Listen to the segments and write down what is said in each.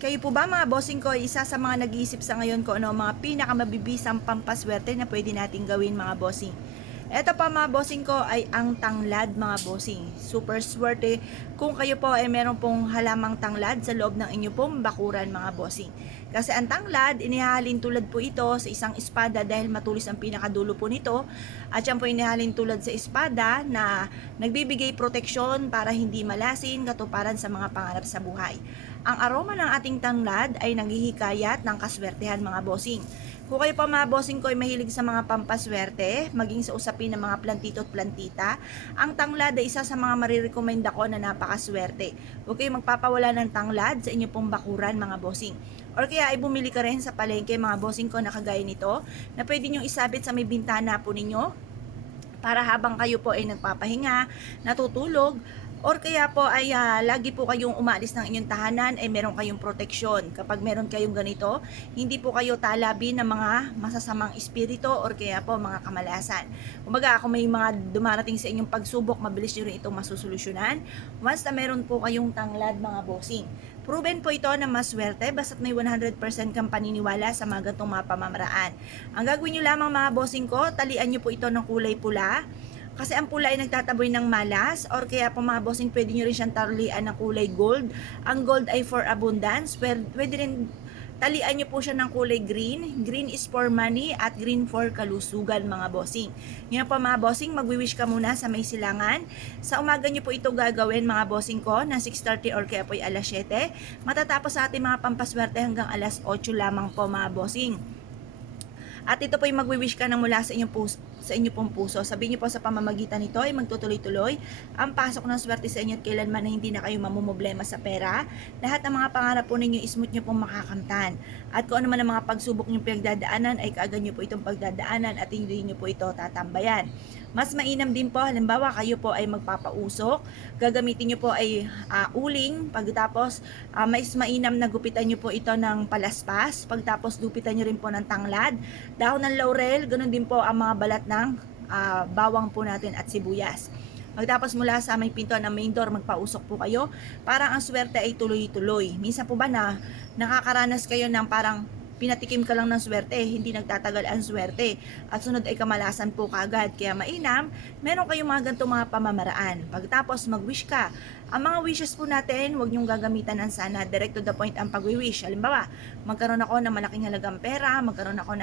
Kayo po ba mga bossing ko, isa sa mga nag-iisip sa ngayon ko ano mga pinakamabibisang pampaswerte na pwede nating gawin mga bossing? Eto pa mga bossing ko ay ang tanglad mga bossing. Super swerte kung kayo po ay meron pong halamang tanglad sa loob ng inyo pong bakuran mga bossing. Kasi ang tanglad, inihalin tulad po ito sa isang espada dahil matulis ang pinakadulo po nito. At yan po inihalin tulad sa espada na nagbibigay proteksyon para hindi malasin katuparan sa mga pangarap sa buhay. Ang aroma ng ating tanglad ay nanghihikayat ng kaswertehan mga bossing. Kung kayo pa mga bossing ko ay mahilig sa mga pampaswerte, maging sa usapin ng mga plantito at plantita, ang tanglad ay isa sa mga marirekomend ako na napakaswerte. Huwag kayong magpapawala ng tanglad sa inyo pong bakuran mga bossing. Or kaya ay bumili ka rin sa palengke mga bossing ko na kagaya nito, na pwede nyo isabit sa may bintana po ninyo, para habang kayo po ay nagpapahinga, natutulog, or kaya po ay lagi po kayong umaalis ng inyong tahanan ay meron kayong proteksyon. Kapag meron kayong ganito, hindi po kayo talabi ng mga masasamang espiritu or kaya po mga kamalasan. Kumbaga, kung may mga dumarating sa inyong pagsubok, mabilis nyo rin itong masusolusyonan once na meron po kayong tanglad mga bossing. Proven po ito na maswerte basta't may 100% kang paniniwala sa mga gantong mga pamamaraan. Ang gagawin nyo lamang mga bossing ko, talian nyo po ito ng kulay pula. Kasi ang pula ay nagtataboy ng malas or kaya po mga bossing pwede nyo rin siyang talian ng kulay gold. Ang gold ay for abundance. Pwede rin talian nyo po siya ng kulay green. Green is for money at green for kalusugan mga bossing. Ngayon po mga bossing, magwi-wish ka muna sa may silangan. Sa umaga nyo po ito gagawin mga bossing ko na 6:30 or kaya po ay alas 7. Matatapos sa ating mga pampaswerte hanggang alas 8 lamang po mga bossing. At ito po yung magwi-wish ka ng mula sa inyong puso, sa inyo pong puso. Sabihin niyo po sa pamamagitan nito ay magtutuloy-tuloy ang pasok ng swerte sa inyo at kailanman na hindi na kayo mamumblema sa pera. Lahat ng mga pangarap po ninyo smooth niyo pong makakamtan. At kung ano man ang mga pagsubok niyo pinagdadaanan ay kaagad niyo po itong pagdadaanan at hindi niyo po ito tatambayan. Mas mainam din po, halimbawa kayo po ay magpapausok, gagamitin niyo po ay uling, pagkatapos mais mainam na gupitan niyo po ito ng palaspas, pagkatapos gupitan niyo rin po ng tanglad, dahon ng laurel, ganun din po ang mga balat ng bawang po natin at sibuyas. Pagtapos mula sa may pinto ng main door, magpausok po kayo. Parang ang swerte ay tuloy-tuloy. Minsan po ba na nakakaranas kayo ng parang pinatikim ka lang ng swerte, hindi nagtatagal ang swerte. At sunod ay kamalasan po kagad. Kaya mainam, meron kayong mga ganitong mga pamamaraan. Pagtapos mag-wish ka. Ang mga wishes po natin, huwag niyong gagamitan ng sana. Direct to the point ang pag-wish. Halimbawa, magkaroon ako ng malaking halagang pera, magkaroon ako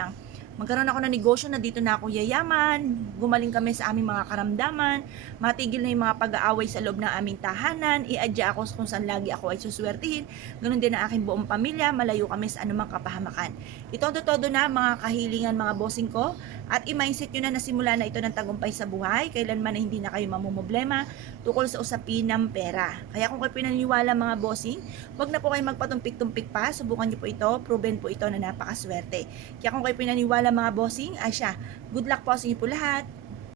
ng negosyo na dito na ako yayaman, gumaling kami sa aming mga karamdaman, matigil na yung mga pag-aaway sa loob ng aming tahanan, i-adya ako kung saan lagi ako ay suswertihin, ganun din ang aking buong pamilya, malayo kami sa anumang kapahamakan. Ito ang todo na mga kahilingan mga bossing ko, at i-mindset nyo na nasimula na ito ng tagumpay sa buhay, kailanman na hindi na kayo mamumblema tukol sa usapin ng pera. Kaya kung kayo pinaniniwala mga bossing, wag na po kayo magpatumpik-tumpik pa, subukan nyo po ito, proven po ito na napakaswerte. Kaya kung kayo pinaniwala mga bossing, ay siya, good luck po sa inyo po lahat.